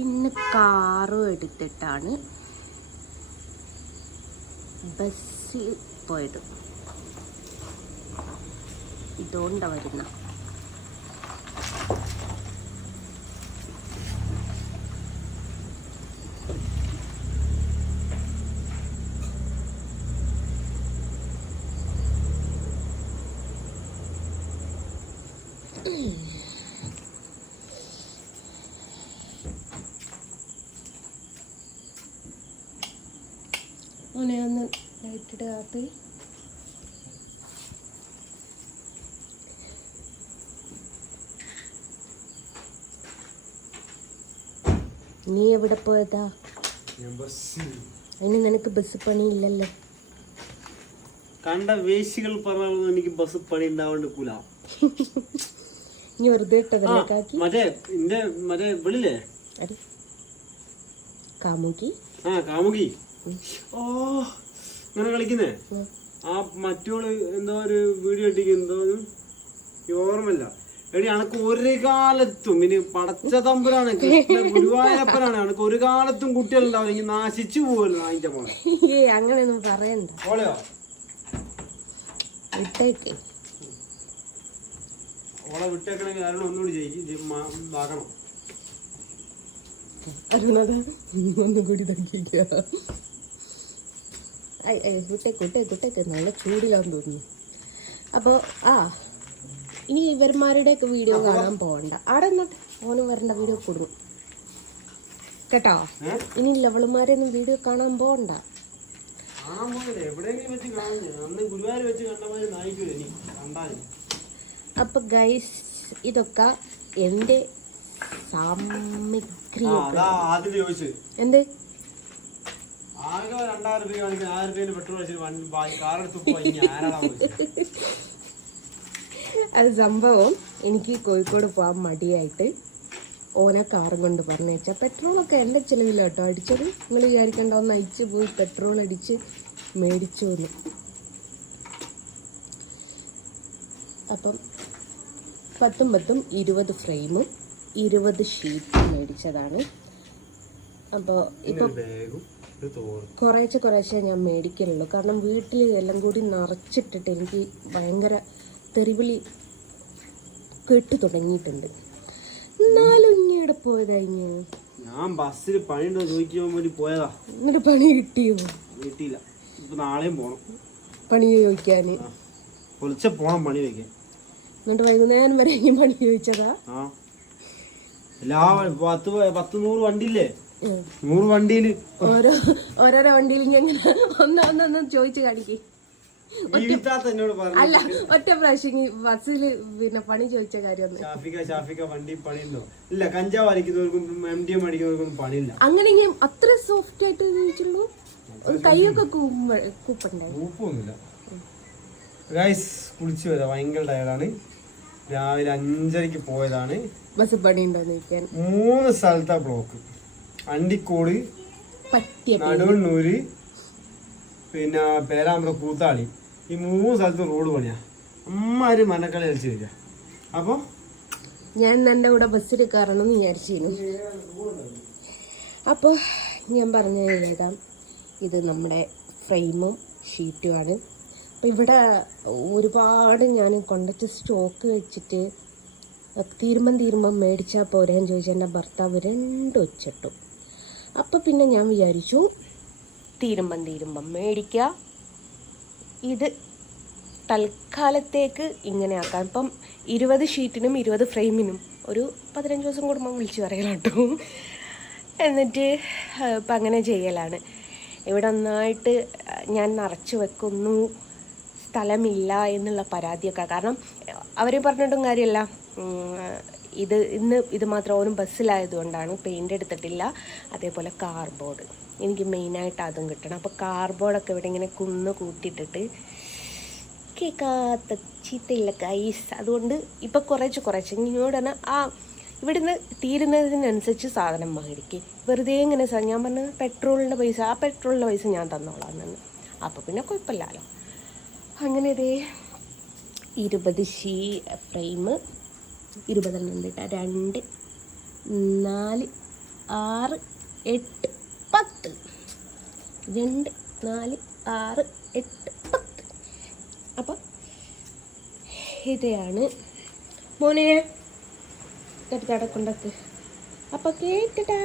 ഇന്ന് കാറും എടുത്തിട്ടാണ് ബസ്സിൽ പോയത്. ഇതുകൊണ്ടാണ് വരുന്ന. ഓനെ ഒന്ന് ലൈറ്റിട്ട് കാപ്പി. നീ എവിടെ പോയതാ? അതിന് നിനക്ക് ബസ് പണി ഇല്ലല്ലോ. കണ്ട വേശികൾ പറഞ്ഞാൽ എനിക്ക് ബസ് പണി ഉണ്ടാവാണ്ടിരിക്കൂല. നീ വെറുതെ ഇട്ടതല്ലേ കാക്കി? മറ്റേ വിളില്ലേ കാമുകി. കാമുകി. ഓ അങ്ങനെ കളിക്കുന്നേ. ആ മറ്റോള് എന്തോ ഒരു വീഡിയോ ഇട്ടിക്ക്, എന്തോ ഓർമ്മല്ല. എടി അനക്ക് ഒരു കാലത്തും ഇനി പടച്ച തമ്പുരാണ് ഗുരുവായൂരപ്പനാണ്. അനക്ക് ഒരു കാലത്തും കുട്ടികളുണ്ടാവും. എനിക്ക് നാശിച്ചു പോവല്ലോ അതിന്റെ മോളെ. അങ്ങനെയൊന്നും പറയണ്ട. ഓളെയോ വിട്ടേക്ക്. ഓളെ വിട്ടേക്കണെങ്കിൽ കാരണം ഒന്നുകൂടി ആക്കണം. ഒന്നുകൂടി വിട്ടേക്ക്. നല്ല ചൂടിലാന്ന് തോന്നുന്നു. അപ്പോൾ ഇനി ഇവന്മാരുടെയൊക്കെ വീഡിയോ കാണാൻ പോകണ്ട. അവിടെ നിന്നോട്ടെ, ഓനും വരേണ്ട വീഡിയോ കൊടുക്കും കേട്ടോ. ഇനി ലവളുമാരൊന്നും വീഡിയോ കാണാൻ പോകണ്ട. അപ്പൊ ഗൈസ്, ഇതൊക്കെ എന്റെ സാമഗ്രി. എന്ത് അത് സംഭവം, എനിക്ക് കോഴിക്കോട് പോകാൻ മടിയായിട്ട് ഓനെ കാറും കൊണ്ട് പറഞ്ഞേച്ചാൽ പെട്രോളൊക്കെ എൻ്റെ ചിലവില്ല കേട്ടോ അടിച്ചത്. നിങ്ങൾ വിചാരിക്കേണ്ട, ഒന്ന് അയച്ചു പോയി പെട്രോൾ അടിച്ച് മേടിച്ചു വന്നു. അപ്പം 20 ഫ്രെയിമും 20 ഷീറ്റും മേടിച്ചതാണ്. അപ്പോൾ ഇപ്പം കുറേശ്ശെ ഞാൻ മേടിക്കുന്നുള്ളൂ. കാരണം വീട്ടിൽ എല്ലാം കൂടി നിറച്ചിട്ടിട്ട് എനിക്ക് ഭയങ്കര തെറിവിളി കേട്ടു തുടങ്ങിയിട്ടുണ്ട്. എന്നാലും ഇങ്ങോട്ട് പോയതായിരുന്നു. ഞാൻ ബസ്സിൽ പണിയുണ്ടോ ചോദിക്കാൻ വേണ്ടി പോയതാ. എന്നിട്ട് പണി കിട്ടിയോ? കിട്ടിയില്ല. ഇപ്പൊ നാളെയും പോണം പണി ചോദിക്കാന്. പൊളിച്ച പോണം പണി വയ്ക്കാൻ. എന്നിട്ട് വൈകുന്നേരം വരെ ഇനി പണി ചോദിച്ചതാ. എല്ലാ 100 വണ്ടിയില്ലേ, 100 വണ്ടിയില് ഓരോരോ വണ്ടിയിൽ ഇങ്ങനെ ഒന്ന് ചോദിച്ചു കാണിക്കേ. അല്ല, ഒറ്റ പ്രാവശ്യം ബസ്സിൽ പിന്നെ പണി ചോദിച്ച കാര്യം. ഷാഫിക വണ്ടി പണിയുണ്ടോ? ഇല്ല, കഞ്ചാവ് അടിക്കുന്നവർക്കും MDM അടിക്കുന്നവർക്കും പണിയില്ല. അങ്ങനെ അത്ര സോഫ്റ്റ് ആയിട്ട് ചോദിച്ചുള്ളൂ. കൈയൊക്കെ കൂപ്പുണ്ടായി. കൂപ്പൊന്നുമില്ല. ഗൈസ്, കുളിച്ചു വരാം. ഭയങ്കര ടയർഡാണ്. രാവിലെ 5:30 പോയതാണ്. ബസ് പണിയുണ്ടോ ചോദിക്കാൻ. 3 സ്ഥലത്താ ബ്ലോക്ക്. അണ്ടിക്കോട്, നടുവണ്ണൂര്, പിന്നെ പേരാമ്പ്ര, കൂത്താളി. ഈ 3 സ്ഥലത്തും റോഡ് പണിയാ. അമ്മാര് മനക്കളി കളിച്ച് വരിക. അപ്പൊ ഞാൻ എൻ്റെ കൂടെ ബസ്സിൽ കയറണം എന്ന് വിചാരിച്ചിരുന്നു. അപ്പോൾ ഞാൻ പറഞ്ഞേക്കാം, ഇത് നമ്മുടെ ഫ്രെയിമും ഷീറ്റുമാണ്. അപ്പോൾ ഇവിടെ ഒരുപാട് ഞാൻ കൊണ്ടുവച്ച് സ്റ്റോക്ക് വെച്ചിട്ട് തീരുമ്പം മേടിച്ചാൽ പോരാന്ന് ചോദിച്ചാൽ എൻ്റെ ഭർത്താവ് 2 വെച്ചിട്ടു. അപ്പോൾ പിന്നെ ഞാൻ വിചാരിച്ചു തീരുമ്പം മേടിക്കുക, ഇത് തൽക്കാലത്തേക്ക് ഇങ്ങനെ ആക്കാം. ഇപ്പം 20 ഷീറ്റിനും 20 ഫ്രെയിമിനും ഒരു 15 ദിവസം കൂടുമ്പോൾ വിളിച്ച് പറയലാണ് കേട്ടോ. എന്നിട്ട് ഇപ്പം അങ്ങനെ ചെയ്യലാണ്. ഇവിടെ നന്നായിട്ട് ഞാൻ നിറച്ച് വെക്കുന്നു, സ്ഥലമില്ല എന്നുള്ള പരാതിയൊക്കെ. കാരണം അവർ പറഞ്ഞിട്ടും കാര്യമല്ല. ഇത് മാത്രം ഓനും ബസ്സിലായതുകൊണ്ടാണ് പെയിൻ്റ് എടുത്തിട്ടില്ല. അതേപോലെ കാർബോർഡ്, എനിക്ക് മെയിനായിട്ട് അതും കിട്ടണം. അപ്പോൾ കാർബോർഡൊക്കെ ഇവിടെ ഇങ്ങനെ കൂട്ടിയിട്ടിട്ട് കേൾക്കാത്ത ചീത്തയില്ല ഗൈസ്. അതുകൊണ്ട് ഇപ്പം കുറച്ച് ഇങ്ങോട്ട് തന്നെ ഇവിടുന്ന് തീരുന്നതിനനുസരിച്ച് സാധനം മേടിക്കും. വെറുതെ ഇങ്ങനെ ഞാൻ പറഞ്ഞ പെട്രോളിൻ്റെ പൈസ ഞാൻ തന്നോളാം എന്ന്. അപ്പോൾ പിന്നെ കുഴപ്പമില്ലല്ലോ. അങ്ങനെ ഇതേ 20 ഫ്രെയിം 20 ഉണ്ട് കേട്ടോ. 2, 4, 6 8 10 2 4 6 8 10. അപ്പം ഇതാണ് മോനെ എടുത്തടക്കൊണ്ടക്ക്. അപ്പോൾ കേട്ടിട്ടാ.